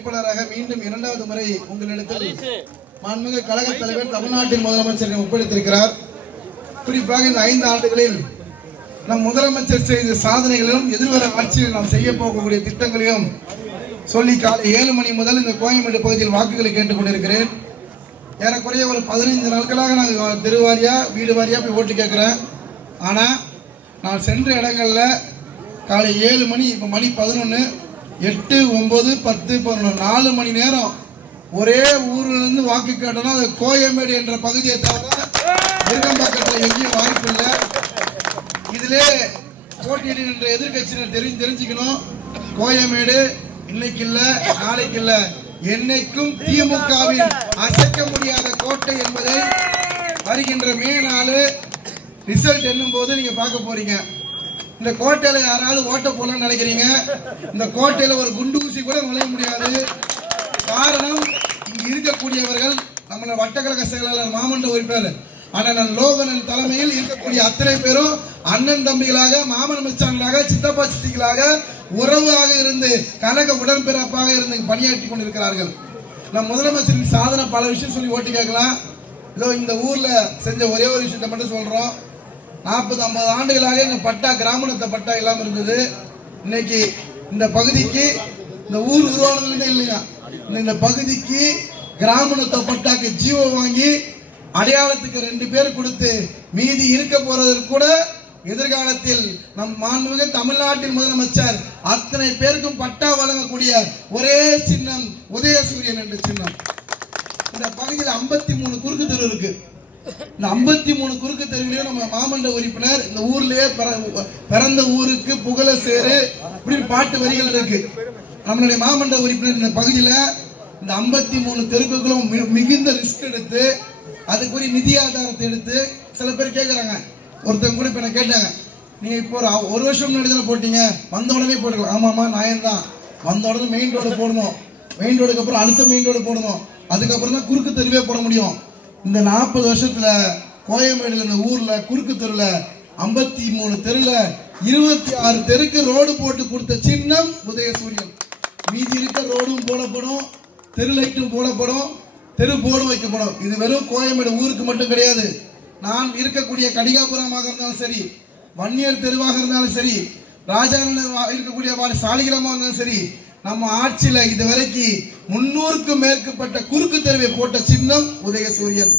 வேட்பாளராக மீண்டும் இரண்டாவது முறை உங்களிடத்தில் மாண்புமிகு கழக தலைவர் தமிழ்நாட்டின் முதலமைச்சர் ஒப்படைத்திருக்கிறார். குறிப்பாக இந்த 5 ஆண்டுகளில் நம் முதலமைச்சர் செய்த சாதனைகளிலும் எதிர்வர ஆட்சியில் நாம் செய்ய போகக்கூடிய திட்டங்களையும் சொல்லி காலை 7 மணி முதல் இந்த கோயம்பேடு பகுதியில் வாக்குகளை கேட்டுக் கொண்டிருக்கிறேன். ஏறக்குறைய ஒரு 15 நாட்களாக நாங்கள் தெருவாரியா வீடு வாரியா போய் ஓட்டு கேட்கிறேன். ஆனால் நான் சென்ற இடங்களில் காலை 7 மணி, இப்போ மணி 11, 8, 9, 10, 11 4 மணி நேரம் ஒரே ஊரிலிருந்து வாக்கு கேட்டோம்னா அது கோயம்பேடு என்ற பகுதியை தவிர விருகம்பாக்கத்தில் எங்கேயும் வாய்ப்பு இல்லை. இதிலே போட்டியிடுகின்ற எதிர்கட்சியினர் தெரிஞ்சுக்கணும், கோயம்பேடு இன்னைக்கு இல்லை நாளைக்கு இல்லை, என்னைக்கும் திமுகவின் அசைக்க முடியாத கோட்டை என்பதை வருகின்ற மே 4 ரிசல்ட் எண்ணும் போது நீங்க பார்க்க போறீங்க. இந்த கோட்டையில யாராவது ஓட்ட போடலாம்னு நினைக்கிறீங்க, இந்த கோட்டையில ஒரு குண்டு ஊசி கூட நுழைய முடியாது. காரணம், இங்க இருக்கக்கூடியவர்கள் நம்மள வட்டக்கழக செயலாளர் மாமன்ற உறுப்பினர் அண்ணன் லோகனன் தலைமையில் இருக்கக்கூடிய அத்தனை பேரும் அண்ணன் தம்பிகளாக, மாமன் மச்சான்களாக, சித்தப்பா சித்திகளாக, உறவாக இருந்து கழக உடன்பிறப்பாக இருந்து பணியாற்றி கொண்டிருக்கிறார்கள். நம் முதலமைச்சரின் சாதனை பல விஷயம் சொல்லி ஓட்டு கேட்கலாம். இதோ இந்த ஊர்ல செஞ்ச ஒரே ஒரு விஷயத்தை மட்டும் சொல்றோம். 40-50 ஆண்டுகளாக இந்த பட்டா கிராமணத்தை பட்டா இல்லாம இருந்தது. இன்னைக்கு இந்த பகுதிக்கு இந்த ஊர் உருவானதுல இல்லையா, இந்த பகுதிக்கு கிராமணத்தை பட்டாக்கு ஜீவோ வாங்கி அடையாளத்துக்கு 2 பேர் கொடுத்து மீதி இருக்க போறதற்கு கூட எதிர்காலத்தில் நம் மாண்புமிகு தமிழ்நாட்டின் முதலமைச்சர் அத்தனை பேருக்கும் பட்டா வழங்கக்கூடிய ஒரே சின்னம் உதயசூரியன் என்ற சின்னம். இந்த பகுதியில் 53 குறுக்கு தெரு இருக்கு. இந்த 53 குறுக்கு தெருவிலையும் நம்ம மாமன்ற உறுப்பினர் இந்த ஊர்லயே பிறந்த ஊருக்கு புகழ சேரு இப்படி பாட்டு வரிகள் இருக்கு. நம்மளுடைய மாமன்ற உறுப்பினர் இந்த பகுதியில இந்த 53 தெருக்களும் மிகுந்த ரிஸ்க் எடுத்து அதுக்குரிய நிதி ஆதாரத்தை எடுத்து சில பேர் கேட்கறாங்க. ஒருத்தவங்க கூட இப்ப நான் கேட்டாங்க, நீங்க இப்போ ஒரு வருஷம் முன்னாடி தானே போட்டீங்க, வந்த உடனே போட்டுக்கலாம். ஆமாமா நான் தான் வந்த உடனே மெயின் ரோடு போடணும், மெயின் ரோடுக்கு அப்புறம் அடுத்த மெயின் ரோடு போடணும், அதுக்கப்புறம் தான் குறுக்கு தெருவே போட முடியும். இந்த 40 வருஷத்துல கோயம்பேடுல இந்த ஊர்ல குறுக்கு தெருல 53 தெருல 26 தெருக்கு ரோடு போட்டு கொடுத்த சின்னம் உதயசூரியன். மீதி இருக்க ரோடும் போடப்படும், தெரு லைட்டும் போடப்படும், தெரு போர்டு வைக்கப்படும். இது வெறும் கோயம்பேடு ஊருக்கு மட்டும் கிடையாது. நான் இருக்கக்கூடிய கடிகாபுரமாக இருந்தாலும் சரி, வன்னியர் தெருவாக இருந்தாலும் சரி, ராஜாநகர் இருக்கக்கூடிய சாலிகிராமமாக இருந்தாலும் சரி, நம்ம ஆட்சியில இதுவரைக்கும் 300க்கும் மேற்பட்ட குறுக்கு தெருவை போட்ட சின்னம் உதயசூரியன்.